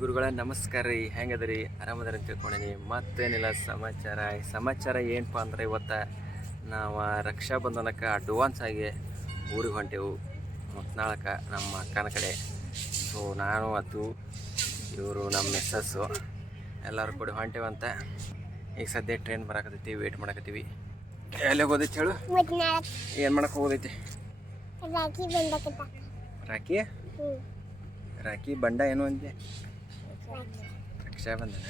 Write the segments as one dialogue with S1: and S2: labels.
S1: ಗುರುಗಳ ನಮಸ್ಕಾರ ರೀ. ಹೆಂಗದ್ರಿ? ಆರಾಮದಾರ ಅಂತ ತಿಳ್ಕೊಂಡೀನಿ ಮತ್ತೇನಿಲ್ಲ ಸಮಾಚಾರ. ಈ ಸಮಾಚಾರ ಏನಪ್ಪ ಅಂದ್ರೆ ಇವತ್ತು ನಾವು ರಕ್ಷಾ ಬಂಧನಕ್ಕೆ ಅಡ್ವಾನ್ಸ್ ಆಗಿ ಊರಿಗೆ ಹೊಂಟೆವು. ಮುತ್ನಾಳಕ್ಕೆ ನಮ್ಮ ಅಕ್ಕನ ಕಡೆ. ಸೊ ನಾನು ಅದು ಇವರು ನಮ್ಮ ಮಿಸ್ಸಸ್ಸು ಎಲ್ಲರೂ ಕೂಡ ಹೊಂಟೇವಂತ. ಈಗ ಸದ್ಯ ಟ್ರೈನ್ ಬರಾಕತ್ತೈತಿ ವೇಟ್ ಮಾಡಕತ್ತೀವಿ. ಎಲ್ಲಿ ಹೋಗೋದೈತಿ ಹೇಳು? ಏನು ಮಾಡಕ್ಕೆ ಹೋಗೋದೈತಿ
S2: ರಾಖಿ ರಾಖಿ?
S1: ರಾಕಿ ರಾಕಿ ಬಂಡ ಏನು ಅಂದೆ ರಕ್ಷಾಬಂಧನ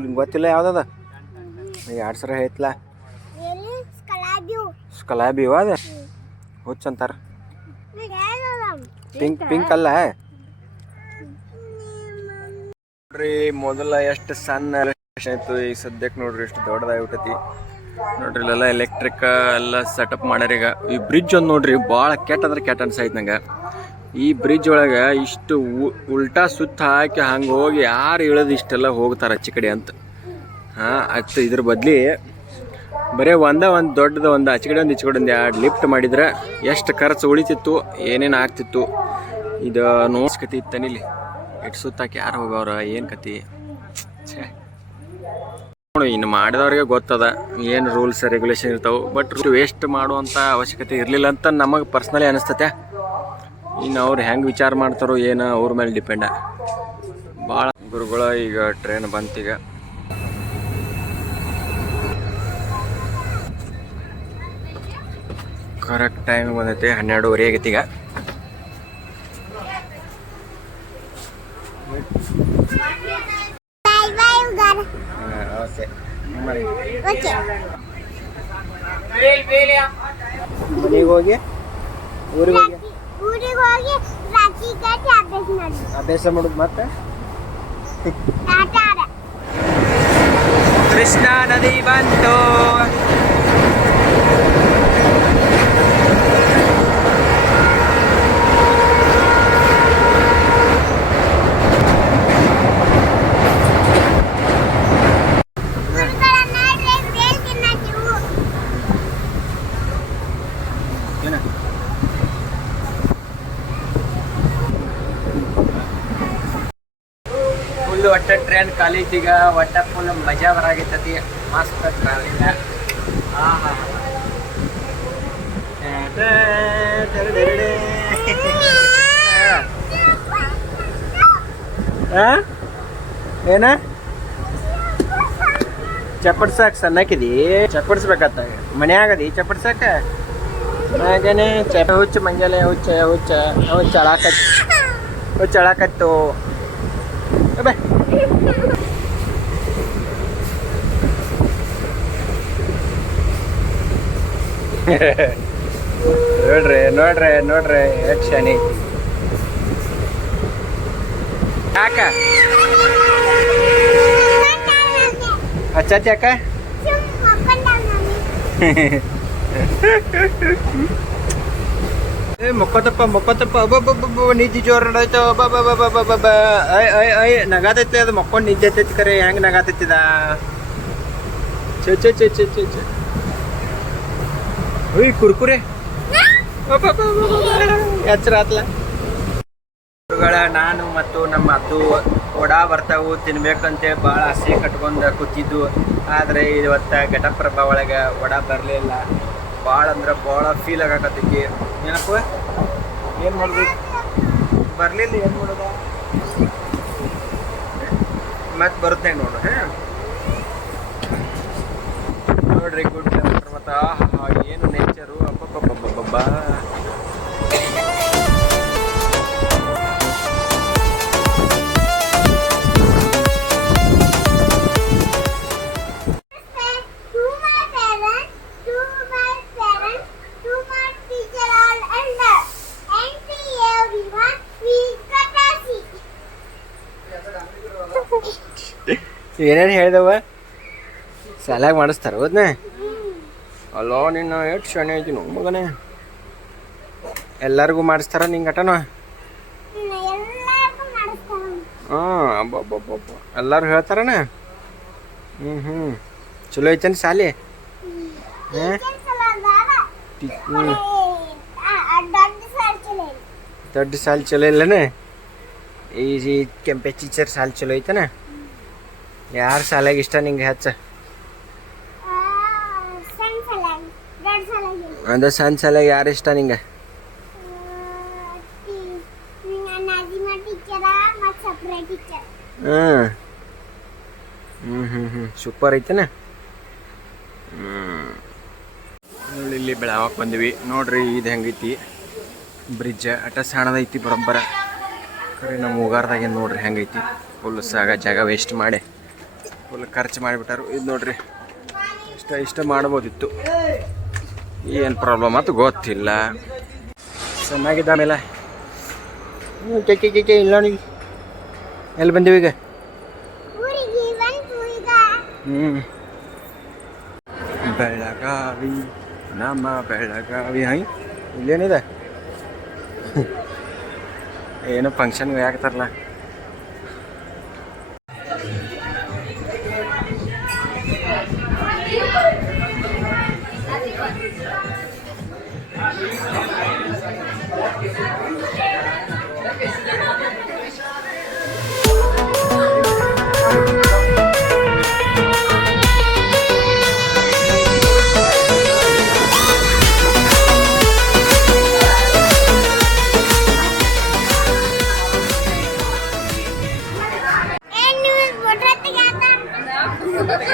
S1: ನಿಮ್ಗೆ ಗೊತ್ತಿಲ್ಲ ಯಾವ್ದದ? ಎರಡು ಸರ ಐತ್ಲ ಸ್ಕಲಾಬಿ ಅದ? ಹುಚ್ಚ ಅಂತಾರ ಪಿಂಕ್ ಪಿಂಕ್ ಅಲ್ಲ? ನೋಡ್ರಿ ಮೊದಲ ಎಷ್ಟು ಸಣ್ಣ ಆಯ್ತು ಈಗ ಸದ್ಯಕ್ಕೆ ನೋಡ್ರಿ ಎಷ್ಟು ದೊಡ್ಡದಾಗ್ಬಿಟ್ಟೈತಿ ನೋಡ್ರಿ ಇಲ್ಲೆಲ್ಲ ಎಲೆಕ್ಟ್ರಿಕ್ ಎಲ್ಲ ಸೆಟಪ್ ಮಾಡ್ಯಾರ ಈಗ. ಈ ಬ್ರಿಡ್ಜ್ ಒಂದು ನೋಡ್ರಿ ಭಾಳ ಕೆಟ್ಟ ಅಂದ್ರೆ ಕೆಟ್ಟ ಅನ್ಸಾಯ್ತು ನಂಗೆ. ಈ ಬ್ರಿಡ್ಜ್ ಒಳಗೆ ಇಷ್ಟು ಉಲ್ಟಾ ಸುತ್ತ ಹಾಕಿ ಹಂಗೆ ಹೋಗಿ ಯಾರು ಇಳಿದು ಇಷ್ಟೆಲ್ಲ ಹೋಗ್ತಾರೆ ಅಚ್ಚ ಕಡೆ ಅಂತ. ಹಾಂ ಅಚ್ಚ ಇದ್ರ ಬದಲಿ ಬರೇ ಒಂದೇ ಒಂದು ದೊಡ್ಡದು ಒಂದು ಆಚೆ ಕಡೆ ಒಂದು ಈಚೆ ಕಡೆ ಒಂದು ಎರಡು ಲಿಫ್ಟ್ ಮಾಡಿದ್ರೆ ಎಷ್ಟು ಖರ್ಚು ಉಳಿತಿತ್ತು, ಏನೇನು ಆಗ್ತಿತ್ತು, ಇದು ನೋಡ್ಸ್ಕತಿ ಇತ್ತನಿಲಿ ಇಟ್ಟು ಸುತ್ತಾಕಿ ಯಾರು ಹೋಗವ್ರ, ಏನು ಕತಿ? ನೋಡು, ಇನ್ನು ಮಾಡಿದವ್ರಿಗೆ ಗೊತ್ತದ, ಏನು ರೂಲ್ಸ್ ರೆಗ್ಯುಲೇಷನ್ ಇರ್ತಾವೆ ಬಟ್ ವೇಸ್ಟ್ ಮಾಡುವಂಥ ಅವಶ್ಯಕತೆ ಇರಲಿಲ್ಲ ಅಂತ ನಮಗೆ ಪರ್ಸ್ನಲಿ ಅನಿಸ್ತತೆ. ಇನ್ನು ಅವ್ರು ಹೆಂಗೆ ವಿಚಾರ ಮಾಡ್ತಾರೋ ಏನು ಅವ್ರ ಮೇಲೆ ಡಿಪೆಂಡ ಭಾಳ ಗುರುಗಳ ಈಗ ಟ್ರೈನ್ ಬಂತೀಗ. ಕರೆಕ್ಟ್ ಟೈಮ್ ಬಂದೈತಿ ಹನ್ನೆರಡುವರೆ ಆಗೈತಿ ಈಗ. ಮನೆಗೆ ಹೋಗಿ ಊರಿಗೆ ಹೋಗಿ.
S2: ಊರಿಗೆ ಹೋಗಿ ರಾಖಿ ಕಟ್ಟಿ ಅಭ್ಯಾಸ ಮಾಡಿ
S1: ಅಭ್ಯಾಸ ಮಾಡೋದು ಮತ್ತೆ? ಕೃಷ್ಣ ನದಿ ಬಂತು
S2: ಗುರುಗಳನ್ನ ಡ್ರೈವ್ ಹೇಳ್ತೀನಿ ನೀವು
S1: ಫುಲ್ ಒಟ್ಟ ಕಾಲೇಜಿಗೆ ಒಟ್ಟ ಫುಲ್ ಮಜಾ ಬರಾಗಿತ್ತತಿ ಮಸ್ತ್ ಟ್ರಾವೆಲಿಂಗ್ ಆಹಾ. ಏನ? ಚಪ್ಪಡ್ಸಕ್ ಸಣ್ಣಕಿದಿ? ಚಪ್ಪಡ್ಸ್ಬೇಕತ್ತ ಮನ್ಯಾಗದಿ ಚಪ್ಪಡ್ಸಕ ಮಗನೇ ಚಪ ಹುಚ್ಚ ಮಂಜಾಲೆ, ಹುಚ್ಚ ಹುಚ್ಚ ಹುಚ್ಚ ಅಳಾಕತ್ ಹುಚ್ಚ ಅಳಾಕತ್ತು. ಅಬ್ಬೆ ನೋಡ್ರಿ ನೋಡ್ರಿ ನೋಡ್ರಿ ಎಷ್ಟು ಶನಿ. ಯಾಕ? ಹಚ್ಚತ್ ಯಾಕ? ಏ, ಮೊಕ್ಕತಪ್ಪ ಮೊಕ್ಕತಪ್ಪ. ಅಬ್ಬಬ್ಬಬ್ಬ ನಿದ್ದೆ ಜೋರ್ ನಡಾಯ್ತು. ಅಬ್ಬಬ್ಬಬ್ಬಬ್ಬಬ್ಬ. ಐ ಐ ಐ ನಗಾತೈತಿ ಅದು, ಮಕ್ಕೊಂಡು ನಿದ್ದೆ ಐತೈತಿ ಕರೆ. ಹೆಂಗ್ ನಗಾತೈತಿದ? ಚೆ ಚೆ ಚೆ ಚೆ ಚೆ ಚೆ ಉಯ್ ಕುರ್ಕುರೆ. ಎಚ್ಚರ ಆತ್ಲ. ನಾನು ಮತ್ತು ನಮ್ಮ ಅದು ವಡಾ ಬರ್ತಾವು. ತಿನ್ಬೇಕಂತೆ ಭಾಳ ಆಸೆ ಕಟ್ಕೊಂಡು ಕೂತಿದ್ದು. ಆದರೆ ಇವತ್ತ ಘಟಪ್ರಭ ಒಳಗ ವಡಾ ಬರಲಿಲ್ಲ. ಭಾಳ ಅಂದ್ರೆ ಭಾಳ ಫೀಲ್ ಆಗಕತ್ತೈತಿ. ಏನಪ್ಪ? ಏನು ಮಾಡ್ಬೇಕು ಬರಲಿಲ್ಲ ಏನು ಮಾಡೋದು? ಮತ್ತೆ ಬರುತ್ತೆ ನೋಡು ನೋಡ್ರಿ, ಗುಡ್ ಮತ್ತೆ ಏನು ನೇಚರು ಅಬ್ಬಬ್ಬಬ್ಬಬ್ಬಬ್ಬ. ಏನೇನು ಹೇಳಿದವ? ಸಲಾಗ್ ಮಾಡಿಸ್ತಾರ ಹೋದ್ನೆ? ಅಲ್ಲೋ ನಿನ್ನ ಎಷ್ಟು ಶನಿ ಐತಿ ನೋ ಮಗನೇ. ಎಲ್ಲರಿಗೂ ಮಾಡಿಸ್ತಾರ ನಿಂಗೆ
S2: ಮಾಡಿಸ್ತಾರೆ.
S1: ಹಾಂ ಅಬ್ಬಬ್ಬಬ್ಬ ಎಲ್ಲರೂ ಹೇಳ್ತಾರನ? ಹ್ಞೂ ಹ್ಞೂ ಚಲೋ ಐತೇನು ಸಾಲಿ? ಹ್ಞೂ
S2: ದೊಡ್ಡ ಸಾಲ್
S1: ದೊಡ್ಡ ಸಾಲಿ ಚಲೋ ಇಲ್ಲನೇ? ಈ ಕೆಂಪೆ ಟೀಚರ್ ಸಾಲ್ ಚಲೋ ಐತನ? ಯಾರ ಶಾಲೆಗೆ ಇಷ್ಟ ನಿಂಗೆ ಹೆಚ್ಚ? ಅದ ಸಣ್ಣ ಶಾಲೆಗೆ ಯಾರು ಇಷ್ಟ ನಿಂಗೆ? ಹ್ಞೂ ಹ್ಞೂ ಹ್ಞೂ ಸೂಪರ್ ಐತೆನ? ನೋಡಿ ಇಲ್ಲಿ ಬೆಳಗಾವಕ್ಕೆ ಬಂದ್ವಿ. ನೋಡ್ರಿ ಇದು ಹೆಂಗೈತಿ. ಬ್ರಿಡ್ಜ್ ಅಟ ಸಣ್ಣದೈತಿ ಬರೋಬ್ಬರ. ಕರೆ ನಮ್ಮ ಉಗಾರ್ದಾಗ ಏನು ನೋಡ್ರಿ ಹೆಂಗೈತಿ. ಫುಲ್ ಸಾಗ ಜಾಗ ವೇಸ್ಟ್ ಮಾಡಿ. ಫುಲ್ ಖರ್ಚು ಮಾಡಿಬಿಟ್ಟಾರು. ಇದು ನೋಡ್ರಿ ಇಷ್ಟ ಇಷ್ಟ ಮಾಡ್ಬೋದಿತ್ತು. ಏನು ಪ್ರಾಬ್ಲಮ್ ಅಂತ ಗೊತ್ತಿಲ್ಲ. ಚೆನ್ನಾಗಿದ್ದ ಆಮೇಲೆ. ಕೆ ಇಲ್ಲ ನೋಡಿ ಎಲ್ಲಿ ಬಂದೀವಿ ಈಗ? ಹ್ಞೂ ಬೆಳಗಾವಿ ನಮ್ಮ ಬೆಳಗಾವಿ ಹೈ ಇಲ್ಲೇನಿದೆ? ಏನೋ ಫಂಕ್ಷನ್ ಯಾಕೆ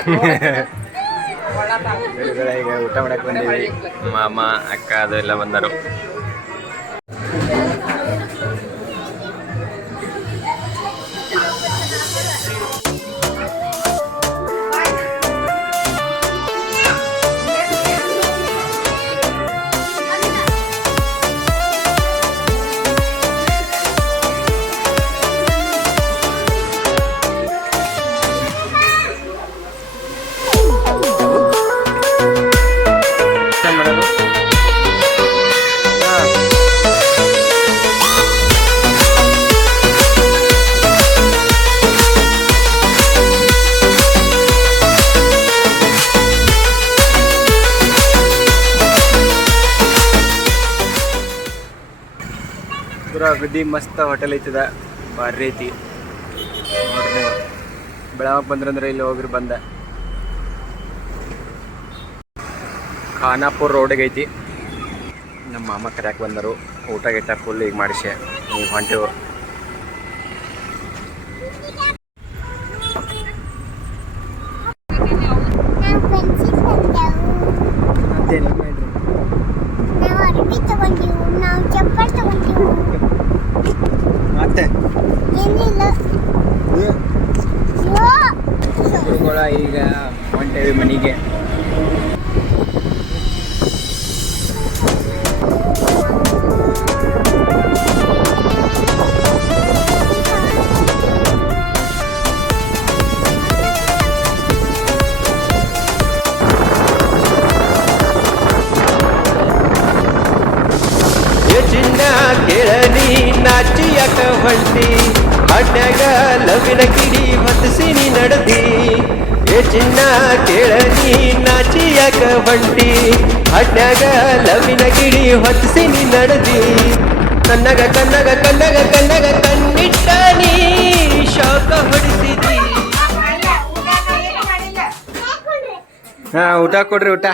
S1: ಈಗ ಊಟ ಮಾಡಕ್ಕೆ ಬಂದೀವಿ ಮಾಮ ಅಕ್ಕ ಅದು ಎಲ್ಲ ಬಂದರು. ಅಗದಿ ಮಸ್ತ್ ಹೋಟೆಲ್ ಐತದ, ಭಾರಿ ಐತಿ. ನೋಡ್ರಿ ನೀವು. ಬಂದ್ರಂದ್ರೆ ಇಲ್ಲಿ ಹೋಗ್ರಿ ಬಂದ. ಖಾನಾಪುರ್ ರೋಡಿಗೆ ಐತಿ. ನಮ್ಮ ಮಾಮ ಕರ್ಯಾಕ್ ಬಂದರು. ಊಟ ಗೀಟ ಫುಲ್ ಈಗ ಮಾಡಿಸಿ. ಈಗ ಹೊಂಟೆವು. ಈಗ ಹೊಂಟೇವಿ ಮನೆಗೆ.
S3: ಹಡ್ನ್ಯಾಗ ಲವಿನ ಕಿಡಿ ಹೊತ್ತಿಸಿ ನೀ ನಡೆದಿ. ಕನ್ನಗ ಕನ್ನಗ ಕನ್ನಗ ಕನ್ನಗ ಕಣ್ಣಿಟ್ಟ ನೀ ಶಾಖ ಹೊಡಿಸಿದಿ.
S1: ಹಾ ಊಟ ಕೊಡ್ರಿ ಊಟ.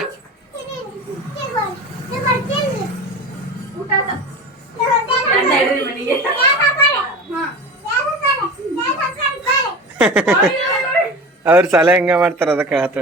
S1: ಅವ್ರ ಸಲ ಹೆಂಗ ಮಾಡ್ತಾರ ಅದಕ್ಕೆ ಹತ್ರ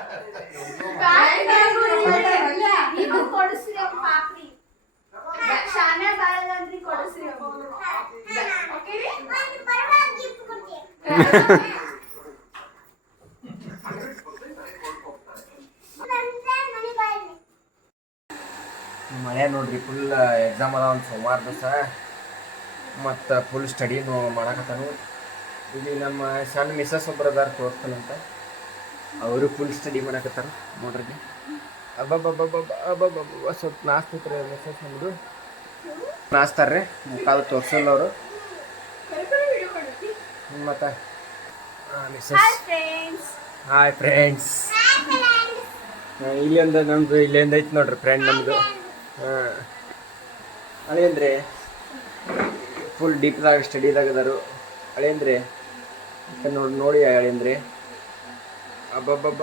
S1: ಮಳೆ ನೋಡ್ರಿ ಫುಲ್ ಎಕ್ಸಾಮ್ ಅದ ಒಂದು ಸೋಮವಾರ ದಿವಸ. ಮತ್ತು ಫುಲ್ ಸ್ಟಡಿನೂ ಮಾಡಕತ್ತಾನು. ಇಲ್ಲಿ ನಮ್ಮ ಸಣ್ಣ ಮಿಸ್ಸಸ್ ಒಬ್ಬರು ಅದಾರ ತೋರಿಸ್ತಾನಂತ ಅವರು ಫುಲ್ ಸ್ಟಡಿ ಮಾಡಾಕತ್ತಾರ, ನೋಡ್ರಿ. ಇಲ್ಲಿ. ಅಬ್ಬಬ್ಬಬ್ಬಬ್ಬ, ಅಬ್ಬಬ್ಬಬ್ಬ, ಸ್ವಲ್ಪ ನಾಸ್ತೈತ್ರಿ ಮಿಸ್ಸಸ್ ನಮ್ಮದು ನಾಸ್ತಾರ್ರಿ ಮುಖಾದ ತೋರ್ಸಲ್ಲ ಅವರು. ಮತ್ತು? ಹಾಯ್ ಫ್ರೆಂಡ್ಸ್ ಇಲ್ಲಿಂದ ನಮ್ದು ಇಲ್ಲಿಂದ ಐತೆ ನೋಡ್ರಿ ಫ್ರೆಂಡ್ ನಮ್ದು. ಹಾಂ ಅಳೇಂದ್ರೆ ಫುಲ್ ಡೀಪ್ದಾಗ ಸ್ಟಡಿದಾಗ ಅದಾರು. ಅಳೇಂದ್ರೆ ನೋಡಿ ನೋಡಿ ಅಳೇಂದ್ರೆ ಅಬ್ಬಬ್ಬಬ್ಬ.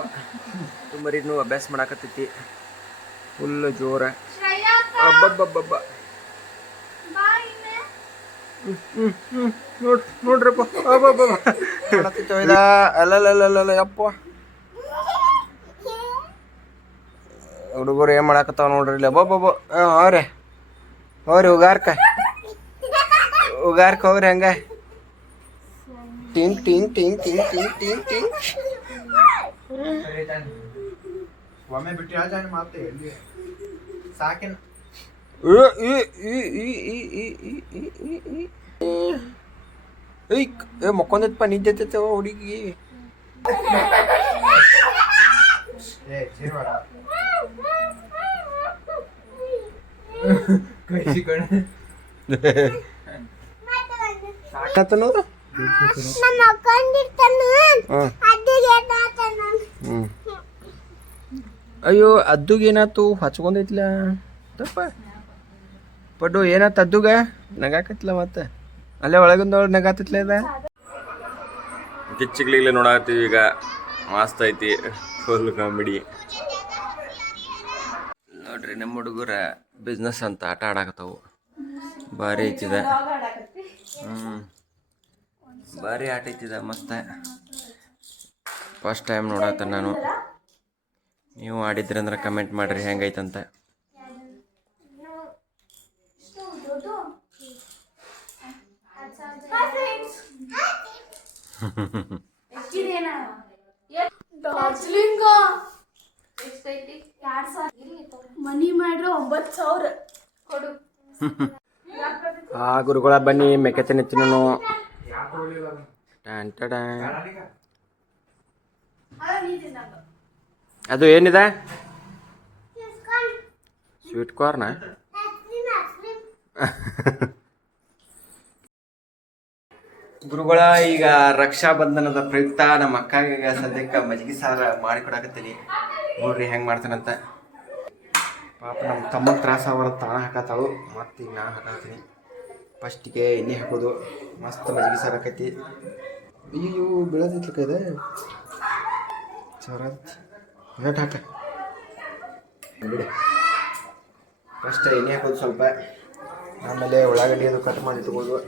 S1: ತುಂಬರಿದ್ನು ಅಭ್ಯಾಸ ಮಾಡಾಕತ್ತೈತಿ. ಫುಲ್ ಜೋರ. ಅಬ್ಬಬ್ಬಬ್ಬಬ್ಬ. ನೋಡ್ ನೋಡ್ರಪ್ಪ ಅಲ್ಲಲ್ಲಲ್ಲಲ್ಲ ಯಪ್ಪ. ಹುಡುಗರು ಏನು ಮಾಡಾಕತ್ತಾವ ನೋಡ್ರಿ ಇಲ್ಲಿ. ಅಬ್ಬಬ್ಬಬ್ಬ ಅವ್ರೆ. ಹೋರಿ ಉಗಾರ್ಕ. ಉಗಾರ್ಕ ಹೋಗ್ರಿ ಹಂಗ. ಟಿಂಗ್ ಟಿಂಗ್ ಟಿಂಗ್ ಟಿಂಗ್ ಟಿಂಗ್ ಟಿಂಗ್ ಟಿಂಗ್.
S4: ಒಮ್ಮೆ ಬಿಟ್ಟು ಹೇಳ್ತಾನೆ ಮಾತೆ 에이,
S1: 에 먹고는 빠니 됐다 우리기. 예, 제발.
S4: 그지 그래.
S2: 나갔다노?
S1: 나 먹고는 있다는.
S2: ಅದ್ದುಗೆ ಏನಾತನ
S1: ಅಯ್ಯೋ ಅದ್ದುಗೆ ಏನಾತು ಹಚ್ಕೊಂಡಿದ್ಲ ತಪ್ಪ ಪಡ್ಡು ಏನ ಅದ್ದುಗ ನಗಾಕತ್ಲ ಮತ್ತೆ. ಅಲ್ಲೇ ಒಳಗಿಂದೊಳಗೆ ನಗಾತತ್ಲ ಇದ? ಕಿಚ್ಚಿಗ್ಲಿಗ್ಲಿ ನೋಡಾಕತ್ತೀವಿ ಈಗ. ಮಸ್ತ್ ಐತಿ. ಫುಲ್ ಕಾಮಿಡಿ ನೋಡ್ರಿ ನಮ್ಮ ಹುಡುಗರ ಬಿಸ್ನೆಸ್ ಅಂತ ಆಟ ಆಡಾಕತ್ತವು. ಭಾರಿ ಐತಿದ. ಹ್ಞೂ ಭಾರಿ ಆಟ ಐತಿದ ಮಸ್ತ. ಫಸ್ಟ್ ಟೈಮ್ ನೋಡತ್ತ ನಾನು. ನೀವು ಆಡಿದ್ರಿ ಅಂದ್ರೆ ಕಮೆಂಟ್ ಮಾಡಿರಿ ಹೆಂಗೈತಂತ.
S5: ಎಷ್ಟಿದೇನಾ? ಡಾರ್ಜಿಲಿಂಗ. ಎಷ್ಟೈತಿ ಎರಡ್ ಸಾವಿರ. ಮನಿ ಮಾಡ್ರೆ ಒಂಬತ್ತು ಸಾವಿರ. ಕೊಡು.
S1: ಆ ಗುರುಗಳ ಬನ್ನಿ ಮೆಕ್ಕೆ ತಿನ್ನೋನು ಟನ್ ಟಡನ್.
S5: ಅದು
S1: ಏನಿದೆ? ಸ್ವೀಟ್ ಕಾರ್ನ ಗುರುಗಳ, ಈಗ ರಕ್ಷಾ ಬಂಧನದ ಪ್ರಯುಕ್ತ ನಮ್ಮ ಅಕ್ಕಾಗ ಸದ್ಯಕ್ಕೆ ಮಜ್ಗಿ ಸಾರ ಮಾಡಿ ಕೊಡಕತ್ತೀನಿ ನೋಡ್ರಿ ಹೆಂಗೆ ಮಾಡ್ತಾನಂತ. ಪಾಪ ನಮ್ಮ ತಮ್ಮ ತ್ರಾಸ ಅವರ ತಾಣ ಹಾಕತ್ತಾಳು ಮತ್ತೆ ಈಗ ನಾ ಹಾಕತ್ತೀನಿ ಫಸ್ಟಿಗೆ ಎಣ್ಣೆ ಹಾಕೋದು. ಮಸ್ತ್ ಮಜ್ಗಿ ಸಾರು ಹಾಕೈತಿ ಅಯ್ಯೋ ಬೀಳತೈತ್ಲಕ್ಕ ಇದೆ ಚರ ನೆಟ್ ಹಾಕ. ಫಸ್ಟ್ ಎಣ್ಣೆ ಹಾಕೋದು ಸ್ವಲ್ಪ. ಆಮೇಲೆ ಉಳ್ಳಾಗಡ್ಡಿ ಅದು ಕಟ್ ಮಾಡಿ ಇಟ್ಕೊಳ್ಳೋದು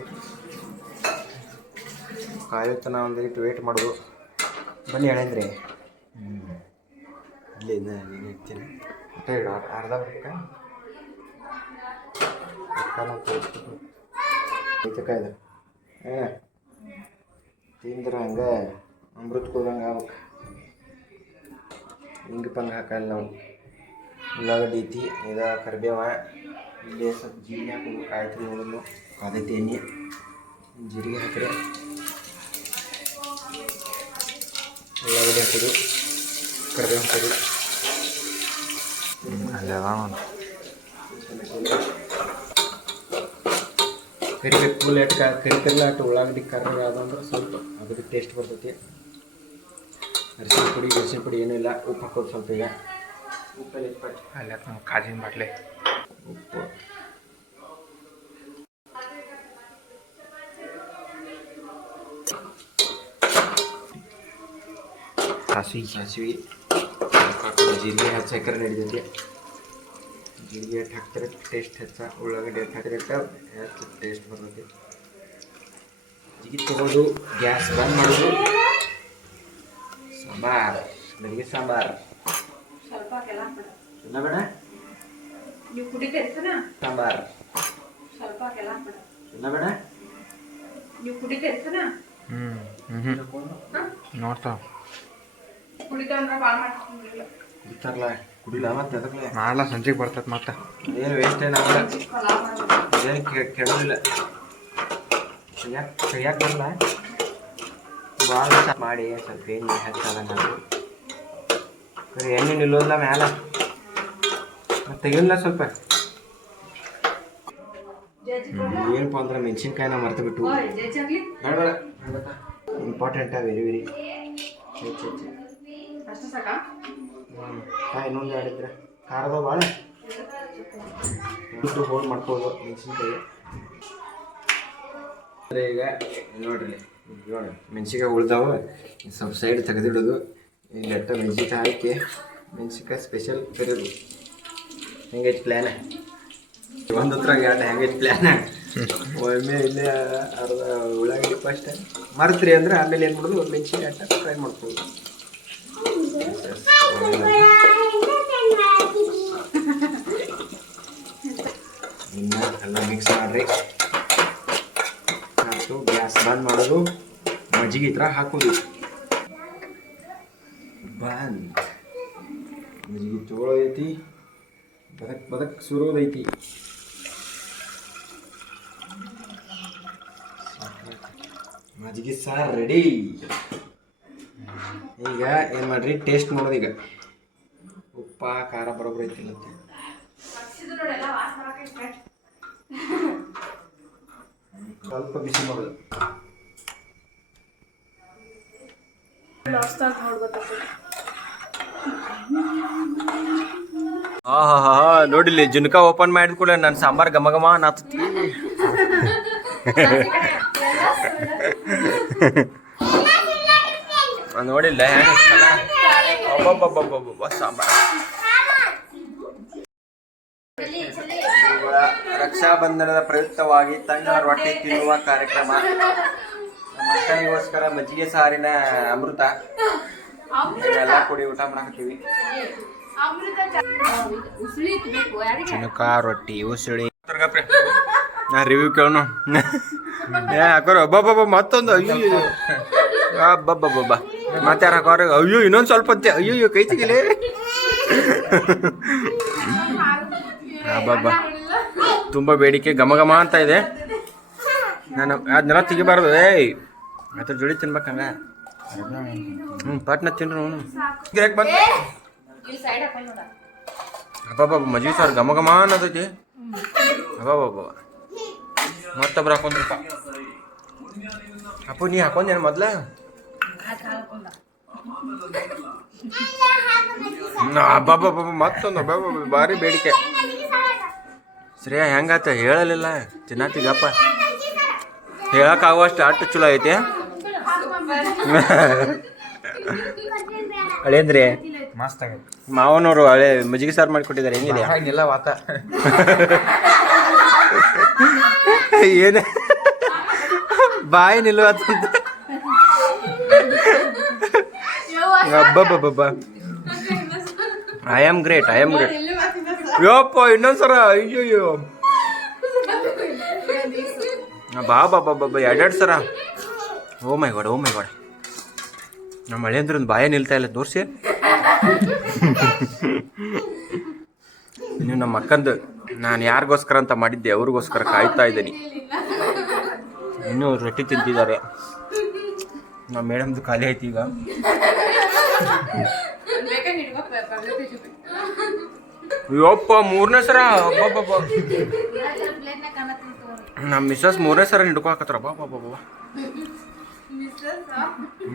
S1: ಕಾಯುತ್ತನ ಒಂದು ಇಟ್ಟು ವೇಟ್ ಮಾಡೋದು. ಬನ್ನಿ ಹೇಳಂದ್ರಿ ಇಲ್ಲಿ ನೀನು ಇರ್ತೀನಿ ಮತ್ತೆ ಅರ್ಧ ಬರ್ಕ ಇದು ಏ ತಿಂದ್ರೆ ಹಂಗೆ ಅಮೃತ ಕೂದಂಗೆ ಆಗ್ಬೇಕು. ಹಿಂಗೆ ಪಂಗೆ ಹಾಕಲ್ಲ ನಾವು. ಉಳ್ಳಾಗಡ್ಡಿ ಐತಿ, ಇದು ಕರಿಬೇವ. ಇಲ್ಲಿ ಸ್ವಲ್ಪ ಜೀರಿಗೆ ಹಾಕಬೇಕು ಕಾಯ್ತು ನೋಡೋದು ಕಾದೈತಿ ಎಣ್ಣೆ. ಜೀರಿಗೆ ಹಾಕಿದ್ರೆ ಉಳ್ಳಾಗಡ್ಡಿ ಹಾಕೋದು ಕರಿಬೇವು ಹಾಕೋದು ಕರಿಬೇಕು ಫುಲ್ ಎಟ್ ಕರಿ ಕರಿಲ್ಲ ಅಟ್ಟು ಉಳ್ಳಾಗಡ್ಡಿ ಕರ್ರ ಅದಂದ್ರೆ ಸ್ವಲ್ಪ ಅದಕ್ಕೆ ಟೇಸ್ಟ್ ಬರ್ತೈತಿ. ಅರಿಶಿನ ಪುಡಿ ಅರಿಶಿನ ಪುಡಿ ಏನೂ ಇಲ್ಲ. ಉಪ್ಪು ಹಾಕೋದು ಸ್ವಲ್ಪ ಈಗ. ಉಪ್ಪಲ್ಲಿ
S4: ಅಲ್ಲೇ ಕಾಜಿನ ಬಾಟ್ಲೆ.
S1: ಉಪ್ಪು.
S4: ಸಾಸಿವೆ
S1: ಸಾಸಿವೆ ಹಾಕೋದು ಜೀರಿಗೆ ಹೆಚ್ಚು ಸಕ್ಕರೆ ನಡಿತೈತಿ ಜೀರಿಗೆ ಎಷ್ಟು ಹಾಕ್ತಾರೆ ಟೇಸ್ಟ್ ಹೆಚ್ಚ ಉಳ್ಳಾಗಡ್ಡಿ ಎಷ್ಟು ಹಾಕಿದ್ರೆ ಹೆಚ್ಚು ಟೇಸ್ಟ್ ಬರ್ತೈತಿ ಜೀರಿಗೆ ತಗೊಳ್ಳೋದು ಗ್ಯಾಸ್ ಬಂದ್ ಮಾಡೋದು ಸಾಂಬಾರ್
S3: ಬೆಳಿಗ್ಗೆ ಸಾಂಬಾರ್
S5: ಸ್ವಲ್ಪ ಹಾಕೆಲ್ಲ ಹಾಕ್ಬಿಡ
S3: ಇಲ್ಲ ಬೇಡ
S5: ನೀವು ಕುಡಿತೀರ್ತಾನ
S3: ಸಾಂಬಾರ್
S5: ಸ್ವಲ್ಪ ಹಾಕೆಲ್ಲ ಹಾಕ್ಬಿಡ
S3: ಇಲ್ಲ ಬೇಡ
S5: ನೀವು ಕುಡಿತೀರ್ತಾನ
S4: ಹ್ಮ್ ಹ್ಮ್ ನೋಡ್ತಾವ
S3: ಕುಡಿಲ್ಲ ಮತ್ತೆ ಅದಕ್ಕೆ
S4: ನಾಳೆ ಸಂಜೆಗೆ ಬರ್ತೈತೆ ಮತ್ತೆ.
S3: ಏನು ವೇಸ್ಟ್ ಏನಾಗಲ್ಲ ಏನು ಕೆಡಲಿಲ್ಲ ಕೈಯಾಕ ಕೈಯಾಕ ಬರಲ್ಲ ಭಾಳ ಮಾಡಿ ಸ್ವಲ್ಪ ಎಣ್ಣೆ ಹಚ್ಚಾದಂಗೆ ಬರೀ ಎಣ್ಣೆ ನಿಲ್ಲೋದಿಲ್ಲ ಮ್ಯಾಲ? ಮತ್ತೆ ತೆಗಿಲ್ಲ ಸ್ವಲ್ಪ? ಏನಪ್ಪ ಅಂದ್ರೆ ಮೆಣಸಿನ್ಕಾಯಿನ ಮರ್ತು ಬಿಟ್ಟು ಬೇಡ ಬೇಡ. ಇಂಪಾರ್ಟೆಂಟಾ ವೆರಿ ವೆರಿ ಹೆಚ್ಚು ಹೆಚ್ಚು
S5: ಅಷ್ಟು ಸಾಕಾ?
S3: ಕಾಯಿ ಇನ್ನೊಂದು ಆಡಿದ್ರೆ ಖಾರದ ಭಾಳ ಇಟ್ಟು ಹೋಲ್ಡ್ ಮಾಡ್ಕೋದು ಮೆಣಸಿನ್ಕಾಯಿ. ಅಂದ್ರೆ ಈಗ ನೋಡ್ರಿ ನೋಡಿ ಮೆಣಸಿನ್ಕಾಯಿ ಉಳ್ದಾವ. ಸ್ವಲ್ಪ ಸೈಡ್ ತೆಗೆದಿಡೋದು. ಇಲ್ಲಿ ಎಟ್ಟ ಮೆಣಸಿನ್ಕಾಯಿ ಹಾಕಿ ಮೆಣಸಿನ್ಕಾಯಿ ಸ್ಪೆಷಲ್ ಕರೆಯೋದು ಹೆಂಗೈತೆ ಪ್ಲ್ಯಾನ ಒಂದು ಹತ್ರ ಎರಡು ಹೆಂಗೈತೆ ಪ್ಲ್ಯಾನ ಒಮ್ಮೆ ಇಲ್ಲೇ ಅರ್ಧ ಉಳ್ಳಾಗಡ್ಡಿ ಫಸ್ಟ್ ಮರ್ತ್ರಿ ಅಂದ್ರೆ ಆಮೇಲೆ ಏನು ಮಾಡೋದು? ಮೆಣಸಿನ್ಕಾಯಿ ಅಟ್ಟ ಫ್ರೈ ಮಾಡ್ಕೋದು ಇನ್ನು ಎಲ್ಲ ಮಿಕ್ಸ್ ಮಾಡ್ರಿ. ಮತ್ತು ಗ್ಯಾಸ್ ಬಂದ್ ಮಾಡೋದು. ಮಜ್ಜಿಗೆ ಥರ ಹಾಕೋದು. ಬಂದ್. ಮಜ್ಜಿಗೆ ತಗೊಳ್ಳೋದೈತಿ ಬದಕ್ ಬದಕ್ ಸುರೋದೈತಿ. ಮಜ್ಜಿಗೆ ಸಾರು ರೆಡಿ ಈಗ ಏನು ಮಾಡ್ರಿ? ಟೇಸ್ಟ್ ನೋಡೋದು ಈಗ. ಉಪ್ಪ ಖಾರ ಬರೋಬ್ಬರ ಐತಿಲ್ಲ ಅಂತ
S5: ಹಚ್ಚಿದ್ರು ನೋಡೆಲ್ಲ ವಾಸ ಮಾಡಕ್ಕೆ ಸ್ಟಾರ್ಟ್
S3: ಸ್ವಲ್ಪ ಬಿಸಿ ಮಾಡೋದು.
S1: ಹಾ ಹಾ ಹಾ ನೋಡಿಲ್ಲಿ ಜುನ್ಕ ಓಪನ್ ಮಾಡಿದ ಕೂಡ ನನ್ನ ಸಾಂಬಾರ್ ಘಮ ಘಮ ನಾತತಿ ನೋಡಿಲ್ಲ ಹೆಂಗ ರಕ್ಷಾ ರಕ್ಷಾಬಂಧನದ ಪ್ರಯುಕ್ತವಾಗಿ ತಣ್ಣ ರೊಟ್ಟಿ ತಿನ್ನುವ ಕಾರ್ಯಕ್ರಮ. ಮಕ್ಕಳಿಗೋಸ್ಕರ ಮಜ್ಜಿಗೆ ಸಾರಿನ ಅಮೃತ. ಎಲ್ಲ ಕೂಡಿ ಊಟ ಮಾಡಾಕತ್ತೀವಿ. ಚುನಕ ರೊಟ್ಟಿ ಉಸುಳಿ. ನಾ ರಿವ್ಯೂ ಕೇಳೋಣ. ಏ ಹಾಕೋರು ಅಬ್ಬಬ್ಬ ಮತ್ತೊಂದು ಅಯ್ಯೋ. ಅಬ್ಬಬ್ಬಬ್ಬ ಮತ್ತೆ ಯಾರು ಹಾಕೋರು ಅಯ್ಯೋ, ಇನ್ನೊಂದು ಸ್ವಲ್ಪ ಅಂತೆ ಅಯ್ಯೋ ಅಯ್ಯೋ, ಕೈ ತೆಗಿಲಿ. ಅಬ್ಬಬ್ಬ ತುಂಬ ಬೇಡಿಕೆ, ಘಮ ಘಮ ಅಂತ ಇದೆ. ನಾನು ಅದನ್ನೆಲ್ಲ ತೆಗಿಬಾರ್ದು. ಏಯ್, ಅದ್ರ ಜೋಡಿ ತಿನ್ಬೇಕಂಗ? ಹ್ಞೂ ಪಟ್ನ ತಿನ್ರು ಅವನು. ಬಂತ
S5: ಬಂದ.
S1: ಅಬ್ಬಬ್ಬ ಮಜ್ಜಿಗೆ ಸಾರು, ಘಮ ಘಮ ಅನ್ನೋದೈತಿ ಅಬ್ಬಬ್ಬ ಮತ್ತೊಬ್ರು ಹಾಕೊಂಡ್ರಪ್ಪ. ಅಪ್ಪು, ನೀ ಹಾಕೊಂಡೇನು ಮೊದ್ಲ? ಅಬ್ಬಬ್ಬ ಮತ್ತೊಂದು ಅಬ್ಬಬ್ಬ ಭಾರಿ ಬೇಡಿಕೆ. ಶ್ರೇಯ ಹೆಂಗಾತ? ಹೇಳಲಿಲ್ಲ? ತಿನ್ನತ್ತಿಗಪ್ಪ ಹೇಳಕ್ಕಾಗುವಷ್ಟು ಅಷ್ಟು ಚಲೋ ಐತಿ. ಹಳೇಂದ್ರಿ
S4: ಮಸ್ತ್ ಆಗೈತೆ
S1: ಮಾವನವರು ಹಳೆ ಮಜ್ಜಿಗೆ ಸಾರು ಮಾಡಿಕೊಟ್ಟಿದ್ದಾರೆ ಹೆಂಗಿದೆ?
S4: ಹಂಗಿಲ್ಲ ವಾತ.
S1: ಏನೇ? ಬಾಯಿ ನಿಲ್ಲುವತ್ತಂತ. ಅಬ್ಬಬ್ಬಬ್ಬ I am great I am great ಯೋಪ್ಪ ಇನ್ನೊಂದ್ಸರ ಅಯ್ಯಯ್ಯೋ. ಬಾ ಬಾ ಬಾ ಬಾ ಎರಡೆರಡು ಸರ ಓ ಮೈ ಗಾಡ್ ಓ ಮೈ ಗಾಡ್ ನಮ್ಮ ಒಂದು ಬಾಯ ನಿಲ್ತಾ ಇಲ್ಲ, ತೋರಿಸಿ. ನೀವು ನಮ್ಮ ಅಕ್ಕಂದು, ನಾನು ಯಾರಿಗೋಸ್ಕರ ಅಂತ ಮಾಡಿದ್ದೆ, ಅವ್ರಿಗೋಸ್ಕರ ಕಾಯ್ತಾ ಇದ್ದೀನಿ. ಇನ್ನೂ ರೊಟ್ಟಿ ತಿಂತಿದ್ದಾರೆ. ನಮ್ಮ ಮೇಡಮ್ದು ಖಾಲಿ ಆಯ್ತು ಈಗ.
S5: ಬೇಕಾಗಿ ಹಿಡ್ಕೊ ಪರ್ಲೆ
S1: ಯಪ್ಪ, ಮೂರನೇ ಸರ? ಅಬ್ಬಬ್ಬಬ್ಬ ನಮ್ಮ ಮಿಸ್ಸಸ್ ಮೂರನೇ ಸರ ಹಿಡ್ಕೊಳಕತ್ತಾರ. ಬಾ ಬಾ ಬಾ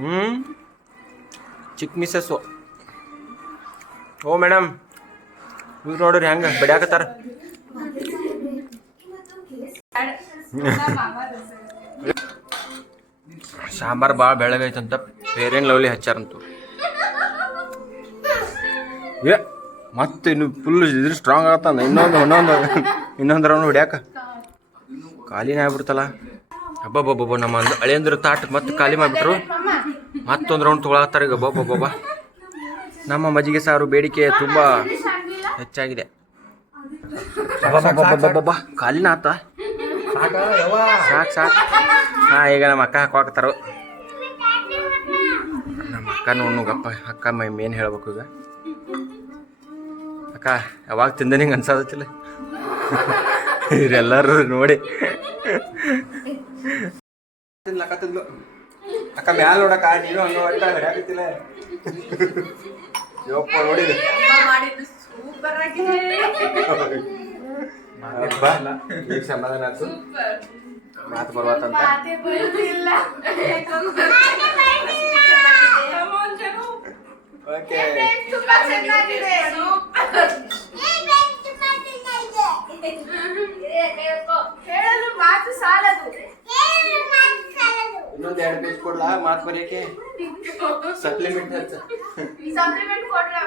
S1: ಹ್ಞೂ ಚಿಕ್ಕ ಮಿಸ್ಸಸ್ಸು. ಓ ಮೇಡಮ್ ಇವ್ರು ನೋಡ್ರಿ ಹೆಂಗೆ ಬಿಡಾಕತ್ತಾರ ಸಾಂಬಾರು ಭಾಳ ಬೆಳಗೈತಂತ ಪೇರೆಂಟ್ ಲವ್ಲಿ ಹಚ್ಚಾರಂತು. ಏ, ಮತ್ತೆ ಇನ್ನು ಫುಲ್ ಇದ್ರ ಸ್ಟ್ರಾಂಗ್ ಆಗತ್ತಂದ ಇನ್ನೊಂದು ಇನ್ನೊಂದು ಇನ್ನೊಂದು ರೌಂಡ್ ಹೊಡ್ಯಾಕ? ಖಾಲಿನೇ ಆಗ್ಬಿಡ್ತಲ್ಲ? ಹಬ್ಬಬ್ಬಬ್ಬ ನಮ್ಮ ಅಂದ ಹಳೆಯಂದ್ರ ತಾಟ್ ಮತ್ತೆ ಖಾಲಿ ಮಾಡಿಬಿಟ್ರು. ಮತ್ತೊಂದು ರೌಂಡ್ ತೊಗೊಳತ್ತಾರ ಈಗ ಬಬ್ಬಬ್ಬಬ್ಬ ನಮ್ಮ ಮಜ್ಜಿಗೆ ಸಾರು ಬೇಡಿಕೆ ತುಂಬ ಹೆಚ್ಚಾಗಿದೆ. ಖಾಲಿನ ಆತ. ಸಾಕು ಸಾಕು. ಹಾಂ, ಈಗ ನಮ್ಮ ಅಕ್ಕ ಹಾಕೋಕತ್ತಾರು. ನಮ್ಮ ಅಕ್ಕ ನೋಡ್ನುಗಪ್ಪ ಅಕ್ಕ ಮೈ ಮೇನ್ ಹೇಳ್ಬೇಕು ಈಗ. ಅಕ್ಕ ಯಾವಾಗ ತಿಂದೆ ನಿಂಗೆ ಅನ್ಸೋದತ್ತಿಲ್ಲ? ಇವರೆಲ್ಲರೂ ನೋಡಿ.
S3: ತಿನ್ಲಕ್ಕ ತಿಂದ್ಲು ಅಕ್ಕ ಮ್ಯಾಲ ನೋಡಕ್ಕ ನೀನು ಹಂಗ ಒಟ್ಟ ಹಿಡಿಯಾಕತ್ತಿಲ್ಲ ಯಪ್ಪ ನೋಡಿದೆ. ಈಗ ಸಮಾಧಾನ ಆಯ್ತು. ಮಾತು ಬರ್ವಾತಂತ. ಓಕೆ
S5: ತುಂಬಾ ಚೆನ್ನಾಗಿದೆ ಹೇಳಲು ಮಾತು ಸಾಲದು.
S3: ಇನ್ನೊಂದ್ ಎರಡು ಪೇಜ್ ಕೊಡ್ಲಾ? ಮಾತು ಬರೆಯಕ್ಕೆ? ಸಪ್ಲಿಮೆಂಟ್
S5: ಸಪ್ಲಿಮೆಂಟ್ ಕೊಡ್ಲಾ?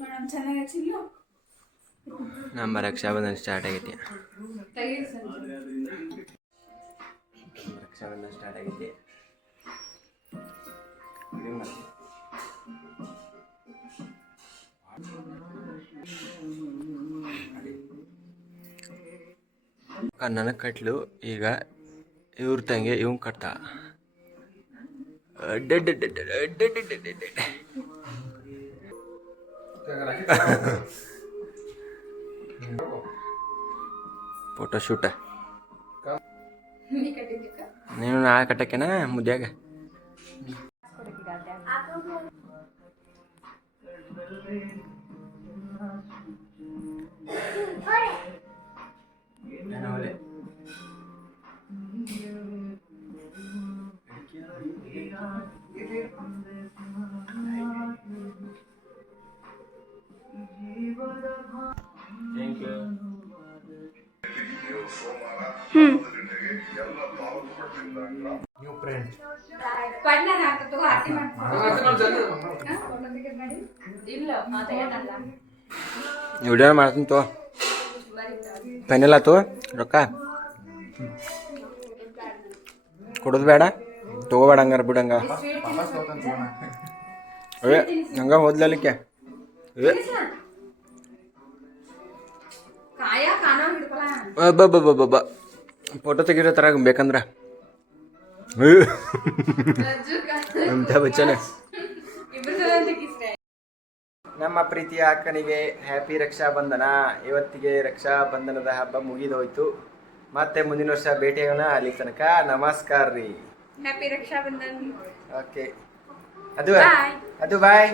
S5: ಮೇಡಮ್ ಚೆನ್ನಾಗಿ ಚಿಲ್ಲು
S1: ನಮ್ಮ ರಕ್ಷಾಬಂಧನ ಸ್ಟಾರ್ಟ್ ಆಗೈತಿ.
S3: ರಕ್ಷಾಬಂಧನ ಸ್ಟಾರ್ಟ್ ಆಗೈತಿ.
S1: ನನಗೆ ಕಟ್ಲು ಈಗ ಇವ್ರ ತಂಗೆ ಇವ್ ಕಟ್ಟ ಫೋಟೋ ಶೂಟ ನೀನು ನಾ ಕಟ್ಟಕ್ಕೇನ ಮುದ್ಯಾಗ? ವಿಡಿಯೋ ಮಾಡ್ತೀನಿ ತೋ ಫೈನಲ್ ಆತು ರೊಕ್ಕ ಕೊಡೋದು ಬೇಡ ತಗೋಬೇಡ ಹಂಗಾರ ಬಿಡಂಗ ಏ ಹಂಗ ಹೋದ್ಲಲಿಕ್ಕೆ ಏ
S5: ಕಾಯ ಕಾನೋ ಹಿಡ್ಕೊಳ
S1: ಅಬ್ಬಬ್ಬಬ್ಬಬ್ಬ ಫೋಟೋ ತೆಗಿರೋ ತರ ಬೇಕಂದ್ರೆ ಅಮಿತಾಬ್ ಬಚ್ಚನ
S3: ನಮ್ಮ ಪ್ರೀತಿಯ ಅಕ್ಕನಿಗೆ ಹ್ಯಾಪಿ ರಕ್ಷಾ ಬಂಧನ. ಇವತ್ತಿಗೆ ರಕ್ಷಾ ಬಂಧನದ ಹಬ್ಬ ಮುಗಿದೋಯ್ತು. ಮತ್ತೆ ಮುಂದಿನ ವರ್ಷ ಭೇಟಿಯಾಗೋಣ ಅಲ್ಲಿ ತನಕ. ನಮಸ್ಕಾರ ರೀ.
S5: ಹ್ಯಾಪಿ ರಕ್ಷಾಬಂಧನ್
S3: ಓಕೆ ಅದು ಅದು ಬಾಯ್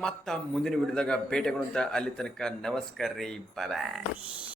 S1: ಮತ್ತ ಮುಂದಿನ ವಿಡಿಯೋದಾಗ ಭೇಟಿಯಾಗೋಣ ಅಂತ ಅಲ್ಲಿ ತನಕ ನಮಸ್ಕಾರ ರೀ. ಬಾಯ್